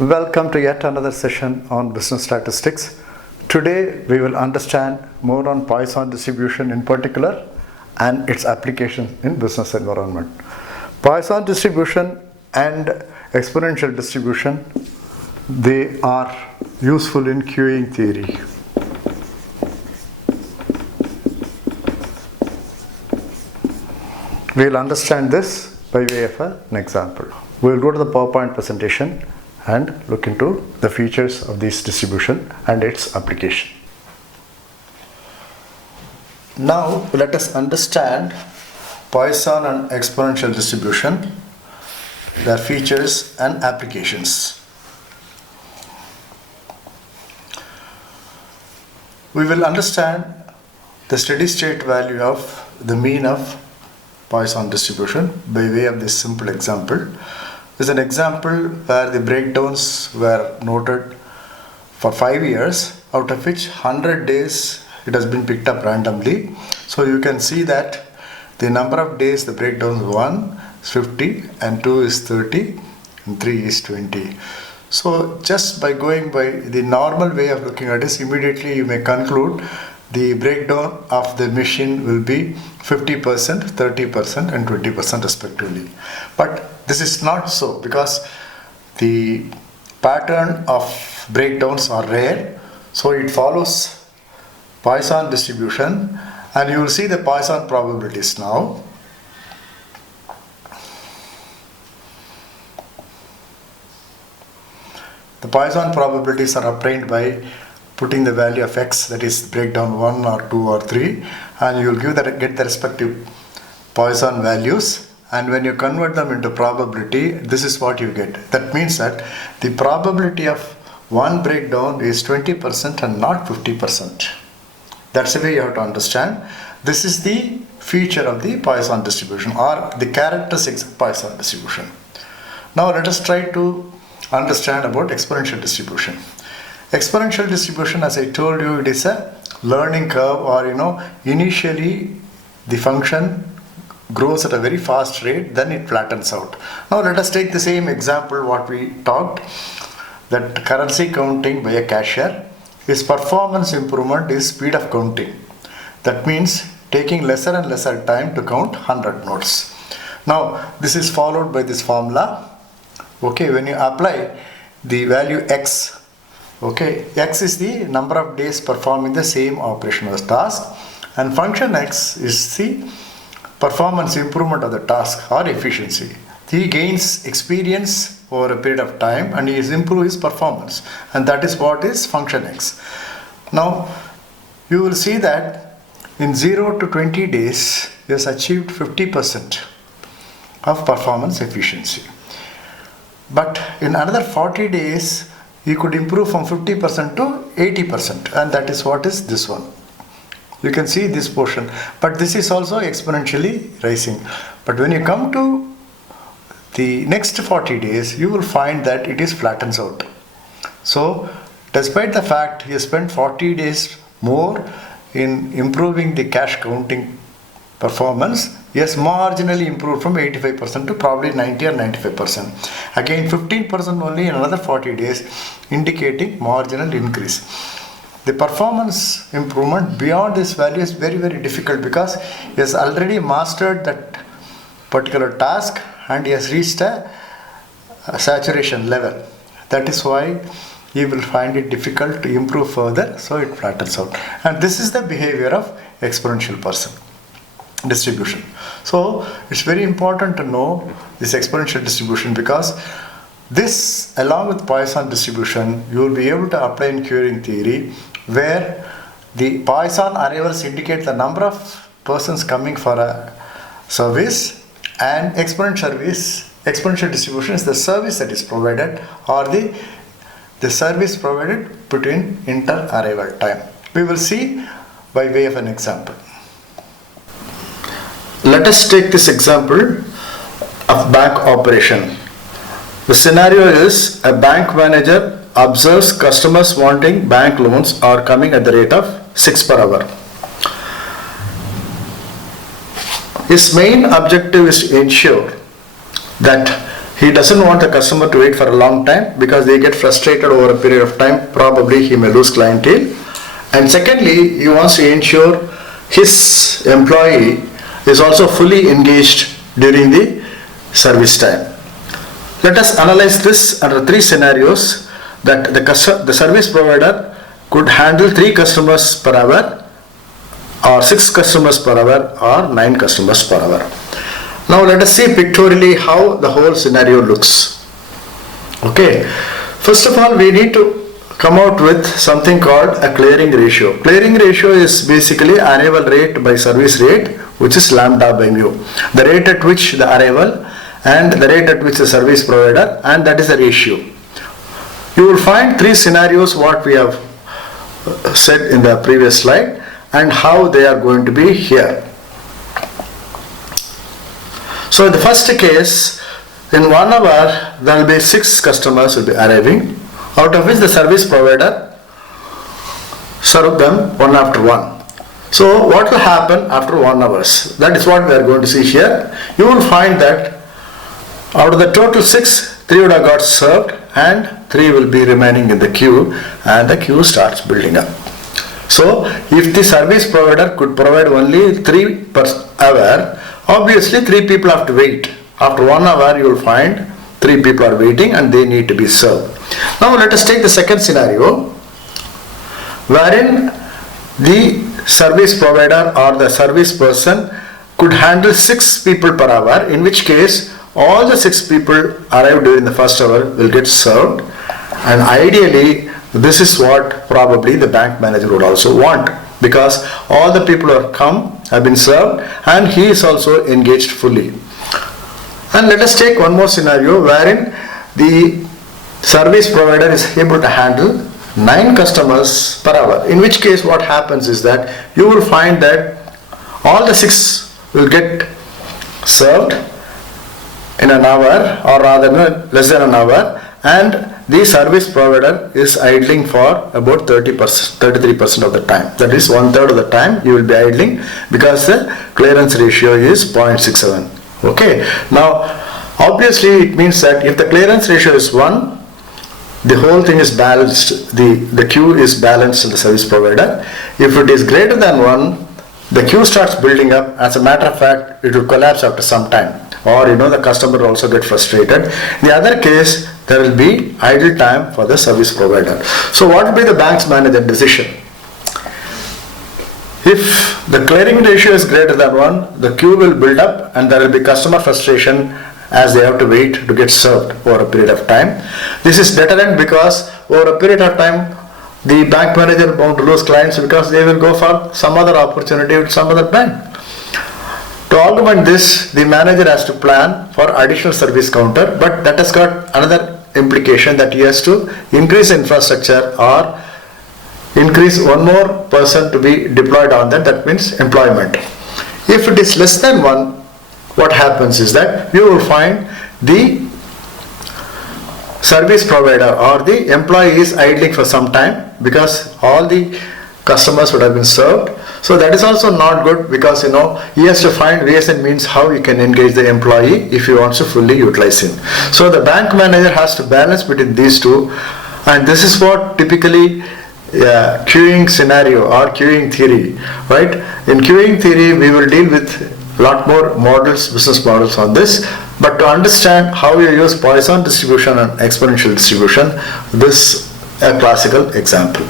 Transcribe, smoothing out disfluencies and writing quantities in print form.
Welcome to yet another session on business statistics. Today we will understand more on Poisson distribution in particular and its application in business environment. Poisson distribution and exponential distribution, they are useful in queuing theory. We will understand this by way of an example. We will go to the PowerPoint presentation and look into the features of this distribution and its application. Now let us understand Poisson and exponential distribution, their features and applications. We will understand the steady state value of the mean of Poisson distribution by way of this simple example. This is an example where the breakdowns were noted for 5 years, out of which 100 days it has been picked up randomly. So you can see that the number of days the breakdown is 1 is 50 and 2 is 30 and 3 is 20. So just by going by the normal way of looking at this, immediately you may conclude the breakdown of the machine will be 50%, 30% and 20% respectively. But this is not so, because the pattern of breakdowns are rare. So it follows Poisson distribution, and you will see the Poisson probabilities now. The Poisson probabilities are obtained by putting the value of x, that is breakdown 1 or 2 or 3, and you will get the respective Poisson values, and when you convert them into probability, this is what you get. That means that the probability of one breakdown is 20% and not 50%. That's the way you have to understand. This is the feature of the Poisson distribution, or the characteristics of Poisson distribution. Now let us try to understand about exponential distribution. Exponential distribution, as I told you, it is a learning curve, or initially the function grows at a very fast rate, then it flattens out. Now let us take the same example what we talked, that currency counting by a cashier. His performance improvement is speed of counting. That means taking lesser and lesser time to count 100 notes. Now this is followed by this formula. Okay, when you apply the value x, okay, x is the number of days performing the same operation or task, and function x is the performance improvement of the task or efficiency. He gains experience over a period of time and he is improving his performance, and that is what is function x. Now you will see that in 0 to 20 days he has achieved 50% of performance efficiency, but in another 40 days he could improve from 50% to 80%, and that is what is this one. You can see this portion, but this is also exponentially rising. But when you come to the next 40 days, you will find that it is flattens out. So despite the fact he has spent 40 days more in improving the cash counting performance, he has marginally improved from 85% to probably 90 or 95%. Again 15% only in another 40 days, indicating marginal increase. The performance improvement beyond this value is very, very difficult, because he has already mastered that particular task and he has reached a saturation level. That is why he will find it difficult to improve further, so it flattens out. And this is the behavior of exponential Poisson distribution. So it's very important to know this exponential distribution, because this, along with Poisson distribution, you will be able to apply in queuing theory, where the Poisson arrivals indicate the number of persons coming for a service, and exponential distribution is the service that is provided, or the service provided between inter-arrival time. We will see by way of an example. Let us take this example of bank operation. The scenario is a bank manager observes customers wanting bank loans are coming at the rate of 6 per hour. His main objective is to ensure that he doesn't want the customer to wait for a long time because they get frustrated over a period of time. Probably he may lose clientele. And secondly, he wants to ensure his employee is also fully engaged during the service time. Let us analyze this under three scenarios that the service provider could handle 3 customers per hour, or 6 customers per hour, or 9 customers per hour. Now let us see pictorially how the whole scenario looks. Okay, first of all we need to come out with something called a clearing ratio. Clearing ratio is basically arrival rate by service rate, which is lambda by mu. The rate at which the arrival and the rate at which the service provider, and that is the ratio. You will find 3 scenarios what we have said in the previous slide and how they are going to be here. So in the first case, in 1 hour there will be 6 customers will be arriving, out of which the service provider serve them one after one. So what will happen after 1 hour? That is what we are going to see here. You will find that out of the total 6, 3 would have got served and 3 will be remaining in the queue, and the queue starts building up. So if the service provider could provide only 3 per hour, obviously 3 people have to wait. After 1 hour you will find 3 people are waiting and they need to be served. Now let us take the second scenario wherein the service provider or the service person could handle 6 people per hour, in which case all the 6 people arrived during the first hour will get served, and ideally this is what probably the bank manager would also want, because all the people who have come have been served and he is also engaged fully. And let us take one more scenario wherein the service provider is able to handle 9 customers per hour, in which case what happens is that you will find that all the 6 will get served in an hour, or rather less than an hour, and the service provider is idling for about 33% of the time. That is 1/3 of the time you will be idling, because the clearance ratio is 0.67. Okay, now obviously it means that if the clearance ratio is 1, the whole thing is balanced, the queue is balanced in the service provider. If it is greater than 1, the queue starts building up. As a matter of fact, it will collapse after some time, or the customer will also get frustrated. In the other case, there will be idle time for the service provider. So what will be the bank's manager decision? If the clearing ratio is greater than 1, the queue will build up and there will be customer frustration as they have to wait to get served over a period of time. This is deterrent because over a period of time the bank manager is bound to lose clients because they will go for some other opportunity with some other bank. To augment this, the manager has to plan for additional service counter, but that has got another implication, that he has to increase infrastructure or increase one more person to be deployed on that. That means employment. If it is less than 1, what happens is that you will find the service provider or the employee is idling for some time because all the customers would have been served. So that is also not good, because he has to find ways and means how he can engage the employee if he wants to fully utilize him. So the bank manager has to balance between these two, and this is what typically queuing scenario or queuing theory, right? In queuing theory we will deal with a lot more models, business models on this, but to understand how you use Poisson distribution and exponential distribution, this is a classical example.